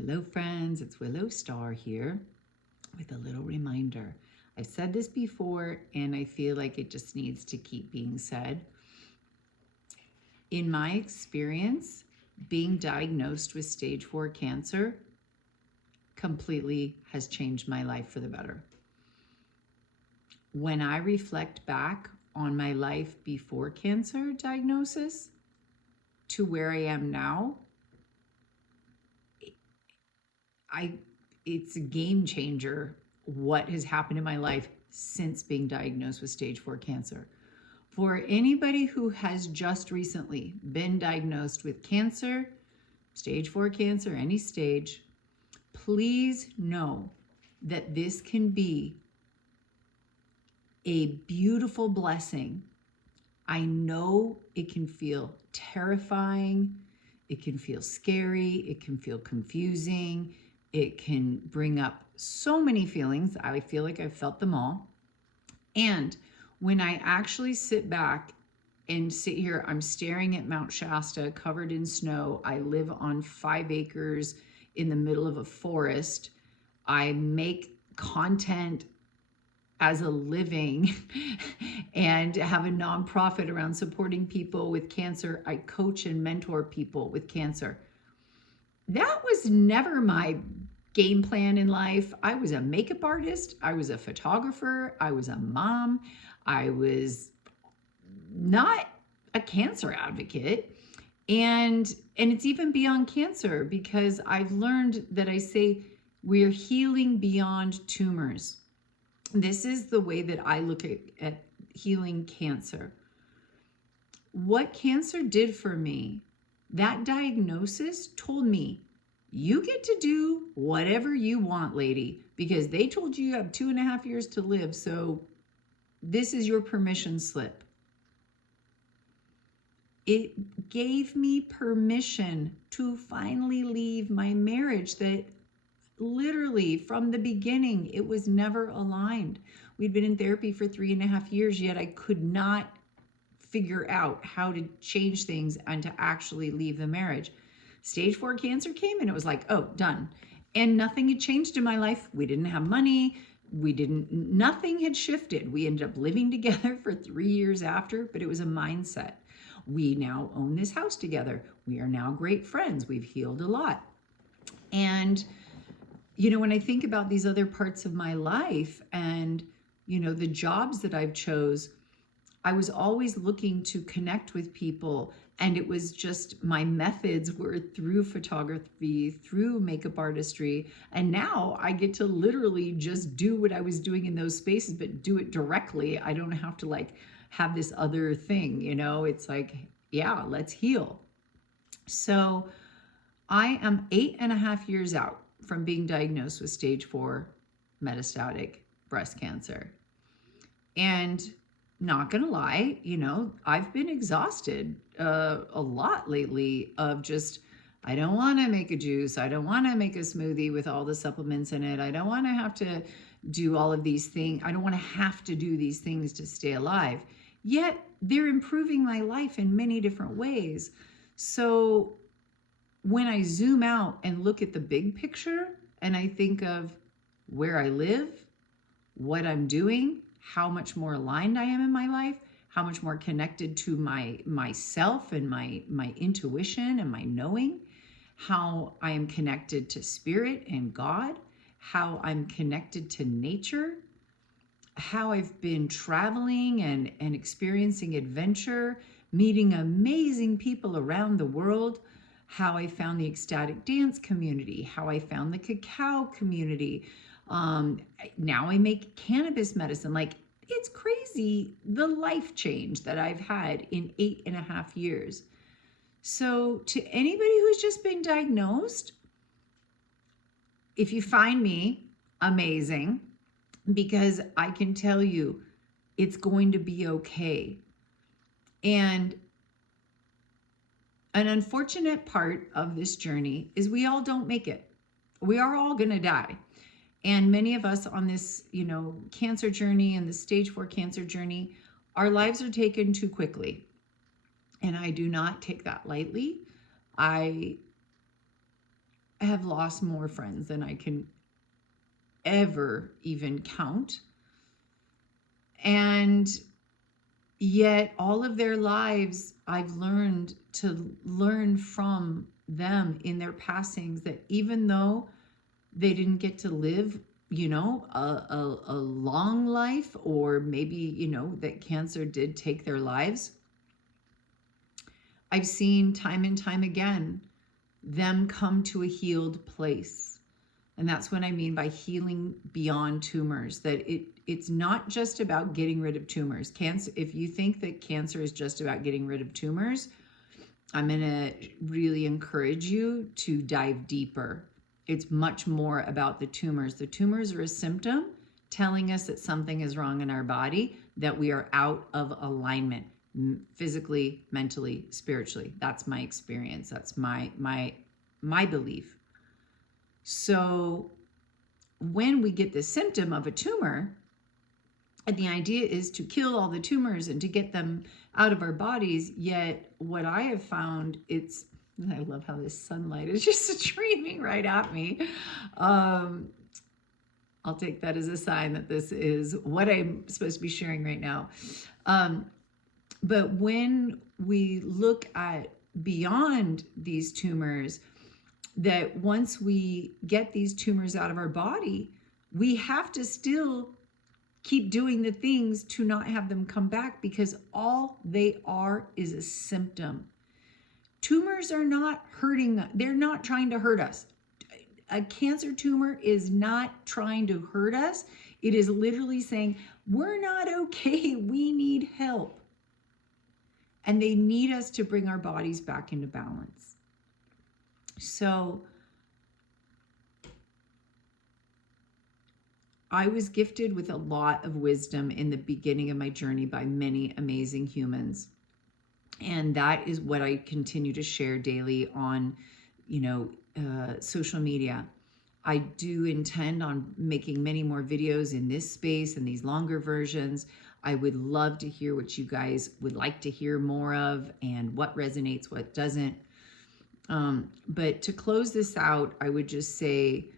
Hello friends, it's Willow Star here with a little reminder. I've said this before and I feel like it just needs to keep being said. In my experience, being diagnosed with stage 4 cancer completely has changed my life for the better. When I reflect back on my life before cancer diagnosis to where I am now, it's a game changer what has happened in my life since being diagnosed with stage 4 cancer. For anybody who has just recently been diagnosed with cancer, stage 4 cancer, any stage, please know that this can be a beautiful blessing. I know it can feel terrifying, it can feel scary, it can feel confusing, it can bring up so many feelings. I feel like I've felt them all. And when I actually sit back and sit here, I'm staring at Mount Shasta covered in snow. I live on 5 acres in the middle of a forest. I make content as a living and have a nonprofit around supporting people with cancer. I coach and mentor people with cancer. That was never my game plan in life. I was a makeup artist. I was a photographer. I was a mom. I was not a cancer advocate. And it's even beyond cancer, because I've learned that I say we're healing beyond tumors. This is the way that I look at healing cancer. What cancer did for me, that diagnosis told me, you get to do whatever you want, lady, because they told you have 2.5 years to live. So this is your permission slip. It gave me permission to finally leave my marriage that literally from the beginning, it was never aligned. We'd been in therapy for 3.5 years, yet I could not figure out how to change things and to actually leave the marriage. Stage 4 cancer came and it was like, oh, done. And nothing had changed in my life. We didn't have money. Nothing had shifted. We ended up living together for 3 years after, but it was a mindset. We now own this house together. We are now great friends. We've healed a lot. And when I think about these other parts of my life and, the jobs that I've chose, I was always looking to connect with people. And it was just my methods were through photography, through makeup artistry. And now I get to literally just do what I was doing in those spaces, but do it directly. I don't have to have this other thing, it's like, yeah, let's heal. So I am 8.5 years out from being diagnosed with stage 4 metastatic breast cancer. And not gonna lie, I've been exhausted a lot lately of just, I don't wanna make a juice. I don't wanna make a smoothie with all the supplements in it. I don't wanna have to do all of these things. I don't wanna have to do these things to stay alive. Yet they're improving my life in many different ways. So when I zoom out and look at the big picture and I think of where I live, what I'm doing, how much more aligned I am in my life, how much more connected to myself and my intuition and my knowing, how I am connected to spirit and God, how I'm connected to nature, how I've been traveling and experiencing adventure, meeting amazing people around the world, how I found the ecstatic dance community, how I found the cacao community. Now I make cannabis medicine. It's crazy the life change that I've had in 8.5 years. So to anybody who's just been diagnosed, if you find me, amazing, because I can tell you it's going to be okay. And an unfortunate part of this journey is we all don't make it. We are all going to die. And many of us on this, cancer journey and the stage 4 cancer journey, our lives are taken too quickly. And I do not take that lightly. I have have lost more friends than I can ever even count. And yet all of their lives, I've learned to learn from them in their passings, that even though they didn't get to live, a long life, or maybe, that cancer did take their lives, I've seen time and time again them come to a healed place. And that's what I mean by healing beyond tumors, that it's not just about getting rid of tumors. Cancer, if you think that cancer is just about getting rid of tumors, I'm going to really encourage you to dive deeper. It's much more about the tumors. The tumors are a symptom telling us that something is wrong in our body, that we are out of alignment, physically, mentally, spiritually. That's my experience. That's my belief. So when we get the symptom of a tumor, and the idea is to kill all the tumors and to get them out of our bodies, yet what I have found, I love how this sunlight is just streaming right at me. I'll take that as a sign that this is what I'm supposed to be sharing right now. But when we look at beyond these tumors, that once we get these tumors out of our body, we have to still keep doing the things to not have them come back, because all they are is a symptom. Tumors are not hurting. They're not trying to hurt us. A cancer tumor is not trying to hurt us. It is literally saying, we're not okay. We need help. And they need us to bring our bodies back into balance. So I was gifted with a lot of wisdom in the beginning of my journey by many amazing humans. And that is what I continue to share daily on, social media. I do intend on making many more videos in this space and these longer versions. I would love to hear what you guys would like to hear more of and what resonates, what doesn't. But to close this out, I would just say,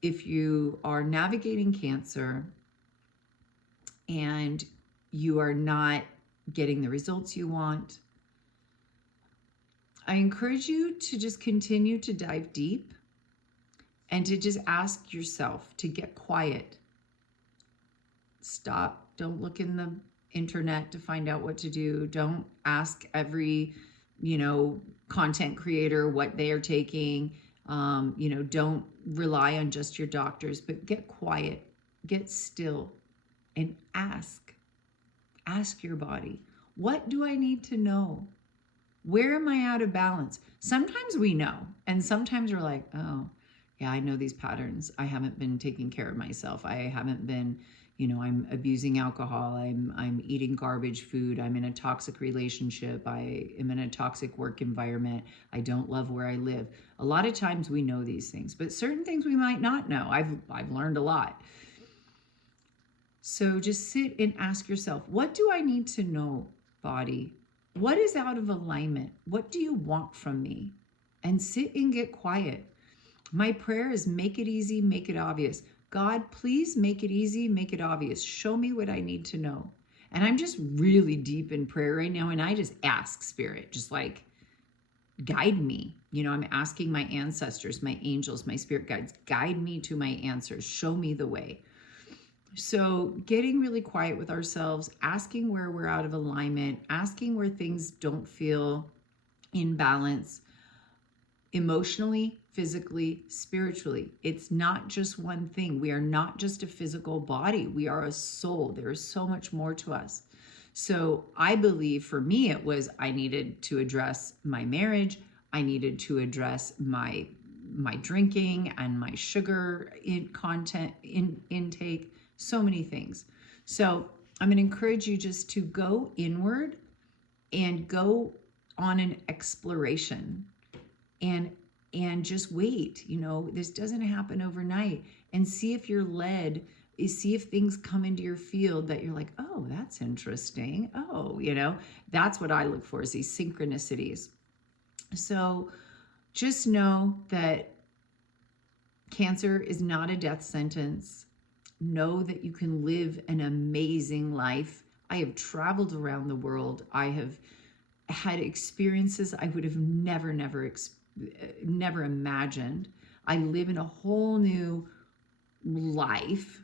if you are navigating cancer and you are not getting the results you want, I encourage you to just continue to dive deep and to just ask yourself to get quiet. Stop. Don't look in the internet to find out what to do. Don't ask every, content creator what they are taking. Don't rely on just your doctors, but get quiet, get still, and ask your body, what do I need to know? Where am I out of balance? Sometimes we know, and sometimes we're like, oh yeah, I know these patterns. I haven't been taking care of myself. I haven't been, I'm abusing alcohol. I'm eating garbage food. I'm in a toxic relationship. I am in a toxic work environment. I don't love where I live. A lot of times we know these things, but certain things we might not know. I've learned a lot. So just sit and ask yourself, what do I need to know, body? What is out of alignment? What do you want from me? And sit and get quiet. My prayer is, make it easy, make it obvious. God, please make it easy, make it obvious. Show me what I need to know. And I'm just really deep in prayer right now. And I just ask Spirit, just like, guide me. I'm asking my ancestors, my angels, my spirit guides, guide me to my answers. Show me the way. So getting really quiet with ourselves, asking where we're out of alignment, asking where things don't feel in balance, emotionally, physically, spiritually. It's not just one thing. We are not just a physical body. We are a soul. There is so much more to us. So I believe for me, it was, I needed to address my marriage. I needed to address my drinking and my sugar intake, so many things. So I'm going to encourage you just to go inward and go on an exploration and just wait. This doesn't happen overnight, and see if you're led, see if things come into your field that you're like, oh, that's interesting. Oh, that's what I look for, is these synchronicities. So just know that Cancer is not a death sentence. Know that you can live an amazing life. I have traveled around the world. I have had experiences I would have never imagined. I live in a whole new life,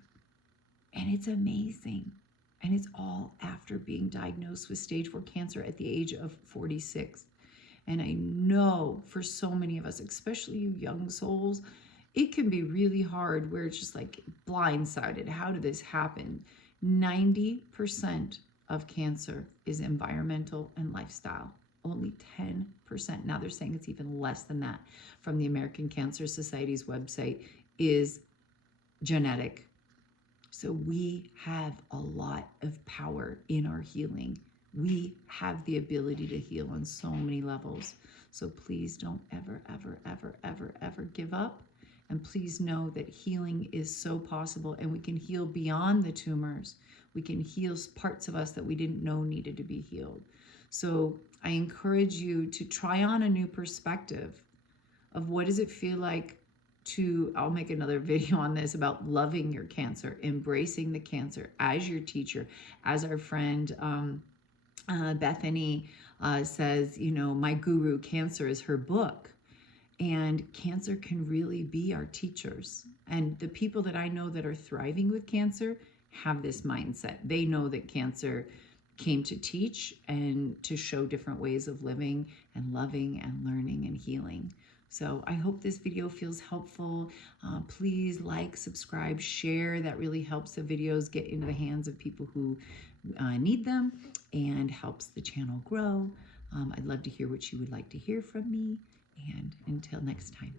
and it's amazing. And it's all after being diagnosed with stage 4 cancer at the age of 46. And I know for so many of us, especially you young souls, it can be really hard where it's just like blindsided. How did this happen? 90% of cancer is environmental and lifestyle. Only 10%, now they're saying it's even less than that from the American Cancer Society's website, is genetic. So we have a lot of power in our healing. We have the ability to heal on so many levels. So please don't ever give up. And please know that healing is so possible, and we can heal beyond the tumors. We can heal parts of us that we didn't know needed to be healed. So I encourage you to try on a new perspective of what does it feel like to, I'll make another video on this, about loving your cancer, embracing the cancer as your teacher, as our friend Bethany says, you know, my guru, cancer, is her book. And cancer can really be our teachers. And the people that I know that are thriving with cancer have this mindset. They know that cancer came to teach and to show different ways of living and loving and learning and healing. So I hope this video feels helpful. Please like, subscribe, share. That really helps the videos get into the hands of people who need them and helps the channel grow. I'd love to hear what you would like to hear from me. And until next time.